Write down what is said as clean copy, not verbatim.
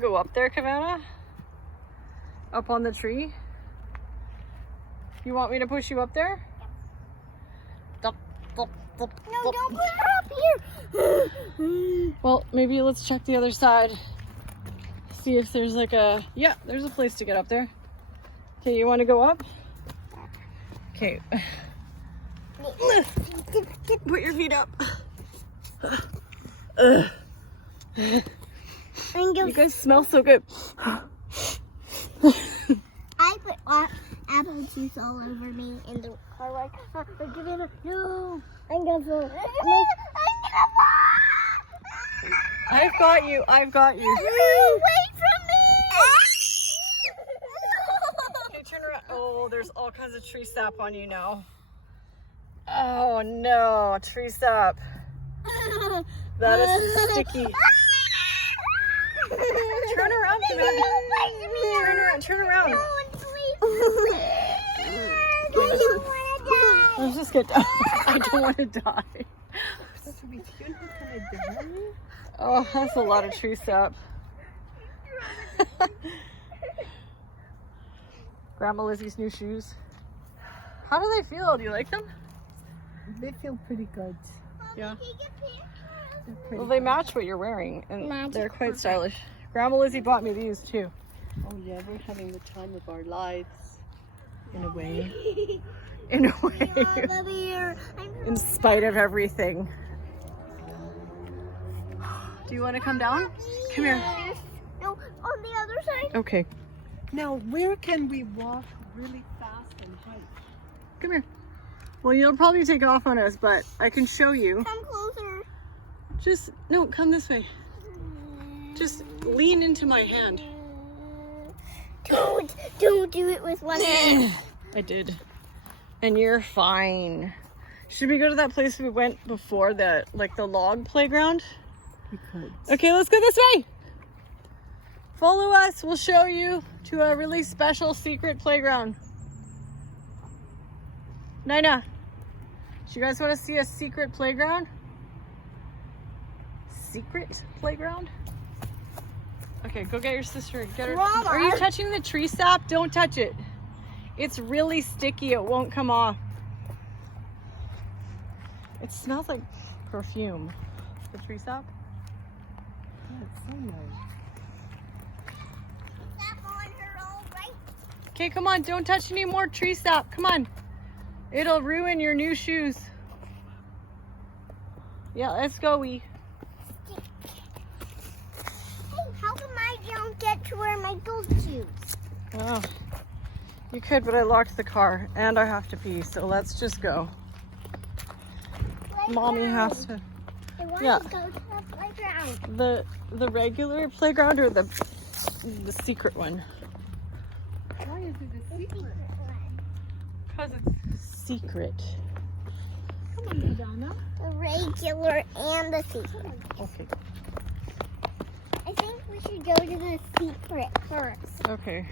Go up there, Kavanna? Up on the tree? You want me to push you up there? No, don't put her up here. Well, maybe let's check the other side. See if there's like a... Yeah, there's a place to get up there. Okay, you want to go up? Okay. Put your feet up. You guys smell so good. I put apple juice all over me in the car ride. No, I'm gonna fall. I've got you. I've got you. Wait from me! Okay, turn around. Oh, there's all kinds of tree sap on you now. Oh no, tree sap. That is sticky. Turn around, Kavanna. Turn around, turn around. Let's just get down. I don't want to die. Oh, that's a lot of tree sap. Grandma Lizzie's new shoes. How do they feel? Do you like them? They feel pretty good. Yeah. Pretty Well, they match what you're wearing, and Magic they're quite stylish. Grandma Lizzie bought me these too. Oh yeah, we're having the time of our lives, in a way. In a way. In spite of everything. Do you want to come down? Come here. No, on the other side. Okay. Now, where can we walk really fast and hike? Come here. Well, you'll probably take off on us, but I can show you. Come closer. No, come this way. Just lean into my hand. Don't do it with one hand. I did. And you're fine. Should we go to that place we went before, the log playground? We could. Okay, let's go this way. Follow us. We'll show you to a really special secret playground. Nina, do you guys want to see a secret playground? Secret playground? Okay, go get your sister. Get her. Mama. Are you touching the tree sap? Don't touch it. It's really sticky. It won't come off. It smells like perfume. The tree sap. Yeah, it's so nice. Okay, come on. Don't touch any more tree sap. Come on. It'll ruin your new shoes. Yeah, let's go, wee. How come I don't get to wear my gold shoes? Oh, you could, but I locked the car and I have to pee, so let's just go. Mommy has to. I want Yeah. to go to the playground. The regular playground or the secret one? Why is it a secret? Because it's secret. Come on, Madonna. The regular and the secret. Okay. I think we should go to the secret first. Okay.